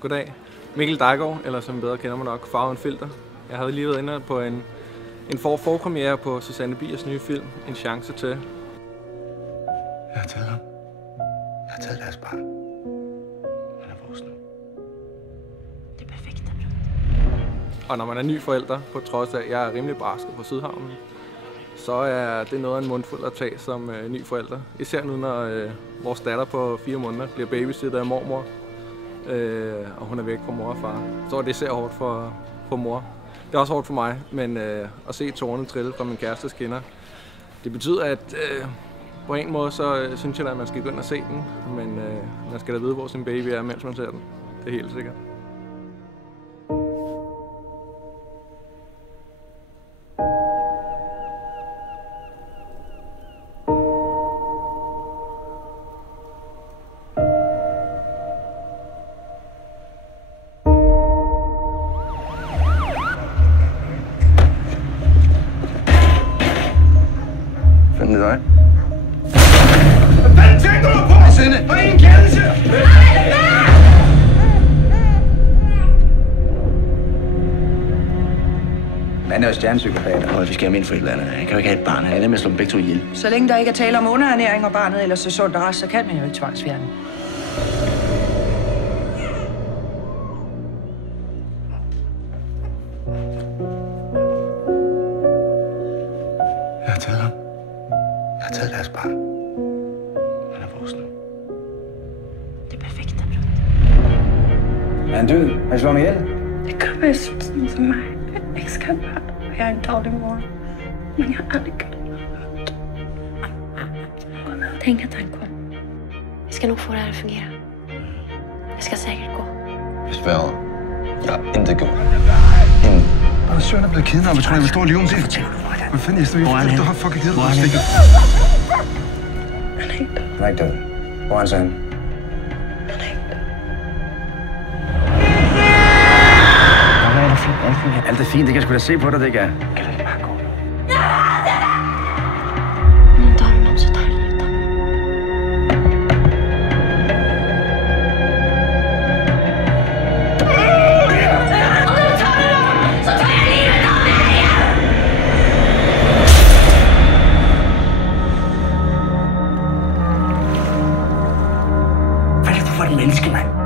Goddag. Mikkel Dejgaard, eller som bedre kender mig nok, Farven Filter. Jeg havde lige været inde på en forpremiere på Susanne Biers nye film, En chance til. Jeg har taget ham. Jeg har taget deres barn. Han er vores nu. Det er perfekt. Og når man er ny forælder, på trods af at jeg er rimelig barsk på Sydhavnen, så er det noget af en mundfuld at tage som ny forælder. Især nu, når vores datter på 4 måneder bliver babysitter af mormor, og hun er væk fra mor og far. Så er det især hårdt for mor. Det er også hårdt for mig, men at se tårerne trille fra min kærestes kinder, det betyder, at på en måde, så synes jeg, at man skal gå ind og se den, men man skal da vide, hvor sin baby er, mens man ser den. Det er helt sikkert. Fanden det dig? Hvad fanden tænker du på? Sinde! Der er ingen kendelse! Man er jo stjernepsykopat, og vi skal have ind for et eller andet. Jeg kan jo ikke have et barn. Han ender med at slå dem begge to ihjel. Så længe der ikke er tale om underernæring, og barnet ellers er sundt og rask, så kan man jo ikke tvangsfjerne. Jeg har taget ham. Jeg har taget deres barn. Han er vores nu. Det er perfekt. Er han død? Har I slået mig ihjel? Det kan være sådan som mig. Jeg elsker et barn, og jeg er en dårlig mor. Men jeg har aldrig gjort noget. Tänk att han kom. Vi ska nog få det här att fungera. Det ska säkert gå. Jeg sværger. Jeg har intet gjort. Og søren er blevet kidnappet. Tror jeg, vil stå lige om det? Hvad fanden, jeg står i? Du har fucking givet dig stikket. Han är inte. Han er ikke død. Hvor er han så henne? Han är inte. Alt er fint. Det kan jeg sgu da se på dig, det kan. Nu tar du någon så tar du utan. Hvad er det for et menneske, mand?